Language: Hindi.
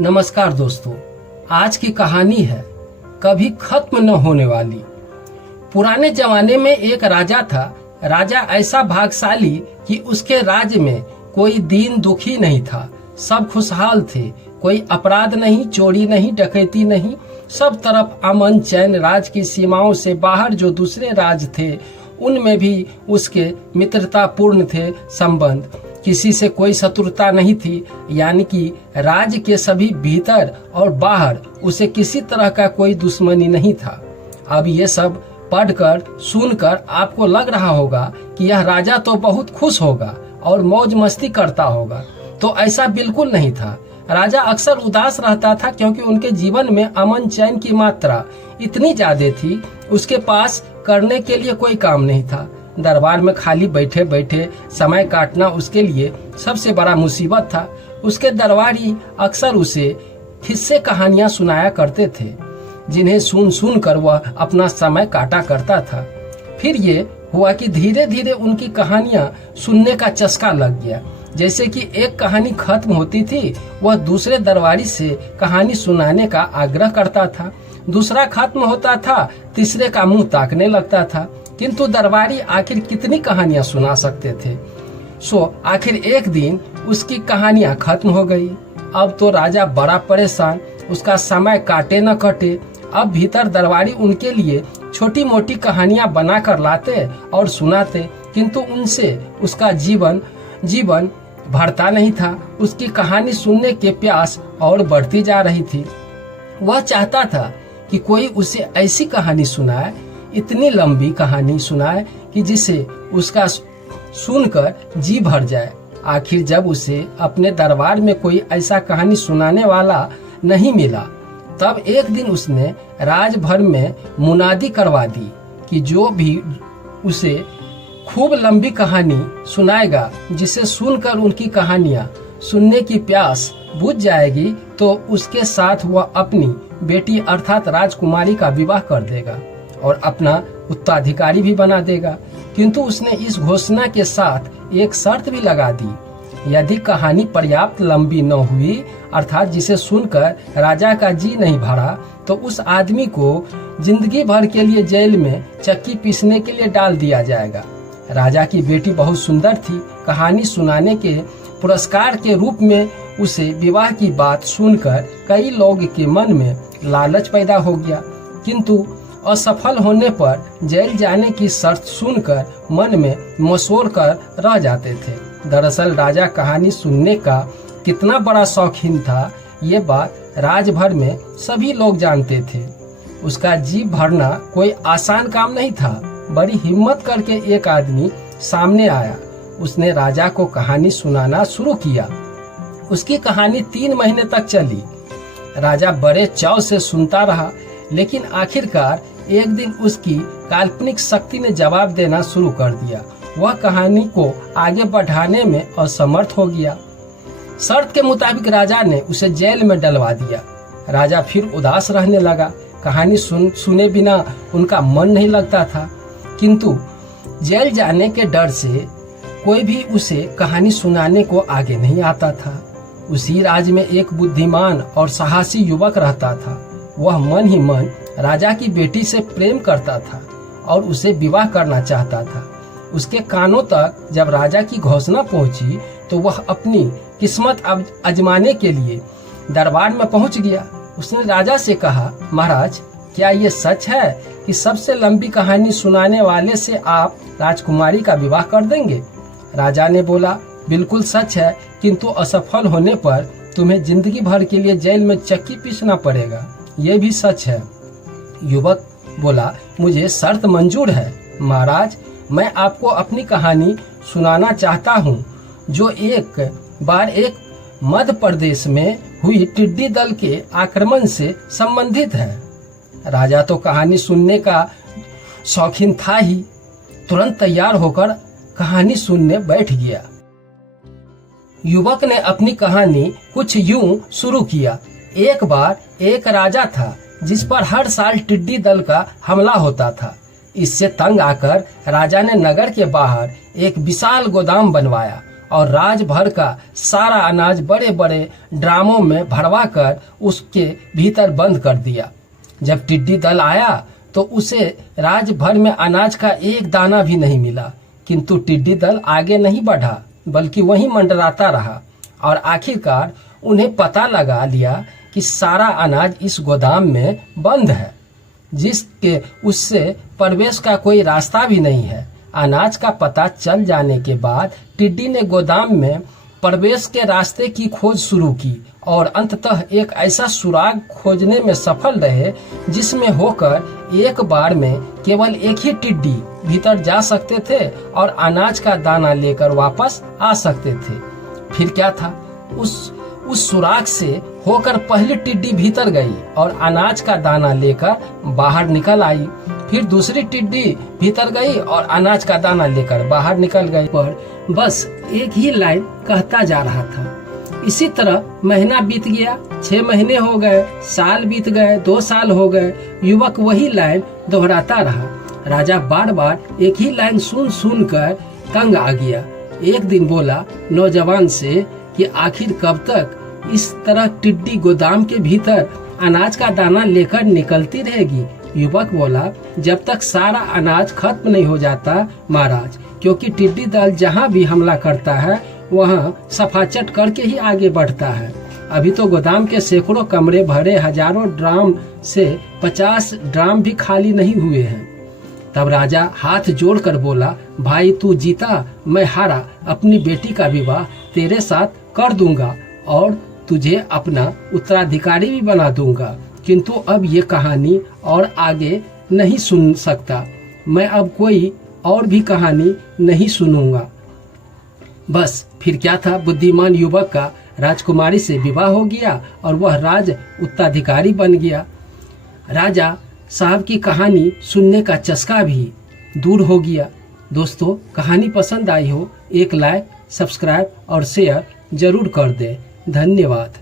नमस्कार दोस्तों, आज की कहानी है कभी खत्म न होने वाली। पुराने जमाने में एक राजा था। राजा ऐसा भाग्यशाली कि उसके राज्य में कोई दीन दुखी नहीं था। सब खुशहाल थे, कोई अपराध नहीं, चोरी नहीं, डकैती नहीं। सब तरफ अमन चैन। राज की सीमाओं से बाहर जो दूसरे राज थे उनमें भी उसके मित्रतापूर्ण थे संबंध। किसी से कोई शत्रुता नहीं थी, यानी कि राज्य के सभी भीतर और बाहर उसे किसी तरह का कोई दुश्मनी नहीं था। अब ये सब पढ़कर सुनकर आपको लग रहा होगा कि यह राजा तो बहुत खुश होगा और मौज मस्ती करता होगा, तो ऐसा बिल्कुल नहीं था। राजा अक्सर उदास रहता था क्योंकि उनके जीवन में अमन चैन की मात्रा इतनी ज्यादा थी, उसके पास करने के लिए कोई काम नहीं था। दरबार में खाली बैठे बैठे समय काटना उसके लिए सबसे बड़ा मुसीबत था। उसके दरबारी अक्सर उसे किस्से कहानियां सुनाया करते थे, जिन्हें सुन सुन कर वह अपना समय काटा करता था। फिर ये हुआ कि धीरे धीरे उनकी कहानियां सुनने का चस्का लग गया। जैसे कि एक कहानी खत्म होती थी, वह दूसरे दरबारी से कहानी सुनाने का आग्रह करता था। दूसरा खत्म होता था, तीसरे का मुंह ताकने लगता था। किंतु दरबारी आखिर कितनी कहानियां सुना सकते थे। आखिर एक दिन उसकी कहानियां खत्म हो गई। अब तो राजा बड़ा परेशान, उसका समय काटे न कटे। अब भीतर दरबारी उनके लिए छोटी मोटी कहानियां बनाकर लाते और सुनाते, किंतु उनसे उसका जीवन भरता नहीं था। उसकी कहानी सुनने के प्यास और बढ़ती जा रही थी। वह चाहता था कि कोई उसे ऐसी कहानी सुनाए, इतनी लंबी कहानी सुनाए कि जिसे उसका सुनकर जी भर जाए। आखिर जब उसे अपने दरबार में कोई ऐसा कहानी सुनाने वाला नहीं मिला, तब एक दिन उसने राजभर में मुनादी करवा दी कि जो भी उसे खूब लंबी कहानी सुनाएगा, जिसे सुनकर उनकी कहानियां सुनने की प्यास बुझ जाएगी, तो उसके साथ वह अपनी बेटी अर्थात राजकुमारी का विवाह कर देगा और अपना उत्तराधिकारी भी बना देगा। किंतु उसने इस घोषणा के साथ एक शर्त भी लगा दी, यदि कहानी पर्याप्त लंबी न हुई, अर्थात जिसे सुनकर राजा का जी नहीं भरा, तो उस आदमी को जिंदगी भर के लिए जेल में चक्की पीसने के लिए डाल दिया जाएगा। राजा की बेटी बहुत सुंदर थी। कहानी सुनाने के पुरस्कार के रूप में उसे विवाह की बात सुनकर कई लोग के मन में लालच पैदा हो गया, किंतु असफल होने पर जेल जाने की शर्त सुनकर मन में मसोर कर रह जाते थे। दरअसल राजा कहानी सुनने का कितना बड़ा शौकीन था, ये बात राजभर में सभी लोग जानते थे। उसका जी भरना कोई आसान काम नहीं था। बड़ी हिम्मत करके एक आदमी सामने आया। उसने राजा को कहानी सुनाना शुरू किया। उसकी कहानी 3 महीने तक चली। राजा बड़े चाव से सुनता रहा, लेकिन आखिरकार एक दिन उसकी काल्पनिक शक्ति ने जवाब देना शुरू कर दिया। वह कहानी को आगे बढ़ाने में असमर्थ हो गया। शर्त के मुताबिक राजा ने उसे जेल में डलवा दिया। राजा फिर उदास रहने लगा। कहानी सुने बिना उनका मन नहीं लगता था, किंतु जेल जाने के डर से कोई भी उसे कहानी सुनाने को आगे नहीं आता था। उसी राज्य में एक बुद्धिमान और साहसी युवक रहता था। वह मन ही मन राजा की बेटी से प्रेम करता था और उसे विवाह करना चाहता था। उसके कानों तक जब राजा की घोषणा पहुंची, तो वह अपनी किस्मत आजमाने के लिए दरबार में पहुंच गया। उसने राजा से कहा, महाराज, क्या ये सच है कि सबसे लंबी कहानी सुनाने वाले से आप राजकुमारी का विवाह कर देंगे? राजा ने बोला, बिल्कुल सच है, किंतु असफल होने पर तुम्हें जिंदगी भर के लिए जेल में चक्की पीसना पड़ेगा। ये भी सच है। युवक बोला, मुझे शर्त मंजूर है महाराज। मैं आपको अपनी कहानी सुनाना चाहता हूँ, जो एक बार एक मध्य प्रदेश में हुई टिड्डी दल के आक्रमण से संबंधित है। राजा तो कहानी सुनने का शौकीन था ही, तुरंत तैयार होकर कहानी सुनने बैठ गया। युवक ने अपनी कहानी कुछ यूं शुरू किया। एक बार एक राजा था जिस पर हर साल टिड्डी दल का हमला होता था। इससे तंग आकर राजा ने नगर के बाहर एक विशाल गोदाम बनवाया और राज भर का सारा अनाज बड़े बड़े ड्रामों में भरवा कर उसके भीतर बंद कर दिया। जब टिड्डी दल आया तो उसे राज भर में अनाज का एक दाना भी नहीं मिला, किंतु टिड्डी दल आगे नहीं बढ़ा बल्कि वहीं मंडराता रहा और आखिरकार उन्हें पता लगा लिया कि सारा अनाज इस गोदाम में बंद है, जिसके उससे प्रवेश का कोई रास्ता भी नहीं है। अनाज का पता चल जाने के बाद टिड्डी ने गोदाम में प्रवेश के रास्ते की खोज शुरू की और अंततः एक ऐसा सुराग खोजने में सफल रहे जिसमें होकर एक बार में केवल एक ही टिड्डी भीतर जा सकते थे और अनाज का दाना लेकर वापस आ सकते थे। फिर क्या था, उस सुराग से होकर पहली टिड्डी भीतर गई और अनाज का दाना लेकर बाहर निकल आई। फिर दूसरी टिड्डी भीतर गई और अनाज का दाना लेकर बाहर निकल गई। पर बस एक ही लाइन कहता जा रहा था। इसी तरह महीना बीत गया, 6 महीने हो गए, साल बीत गए, 2 साल हो गए। युवक वही लाइन दोहराता रहा। राजा बार बार एक ही लाइन सुन कर तंग आ गया। एक दिन बोला नौजवान से कि आखिर कब तक इस तरह टिड्डी गोदाम के भीतर अनाज का दाना लेकर निकलती रहेगी। युवक बोला, जब तक सारा अनाज खत्म नहीं हो जाता महाराज, क्योंकि टिड्डी दल जहाँ भी हमला करता है वहाँ सफाचट करके ही आगे बढ़ता है। अभी तो गोदाम के सैकड़ों कमरे भरे, हजारों ड्राम से 50 ड्राम भी खाली नहीं हुए हैं। तब राजा हाथ जोड़कर बोला, भाई तू जीता, मैं हारा। अपनी बेटी का विवाह तेरे साथ कर दूंगा और तुझे अपना उत्तराधिकारी भी बना दूंगा, किंतु अब ये कहानी और आगे नहीं सुन सकता। मैं अब कोई और भी कहानी नहीं सुनूंगा। बस फिर क्या था, बुद्धिमान युवक का राजकुमारी से विवाह हो गया और वह राज उत्तराधिकारी बन गया। राजा साहब की कहानी सुनने का चस्का भी दूर हो गया। दोस्तों, कहानी पसंद आई हो एक लाइक, सब्सक्राइब और शेयर जरूर कर दें। धन्यवाद।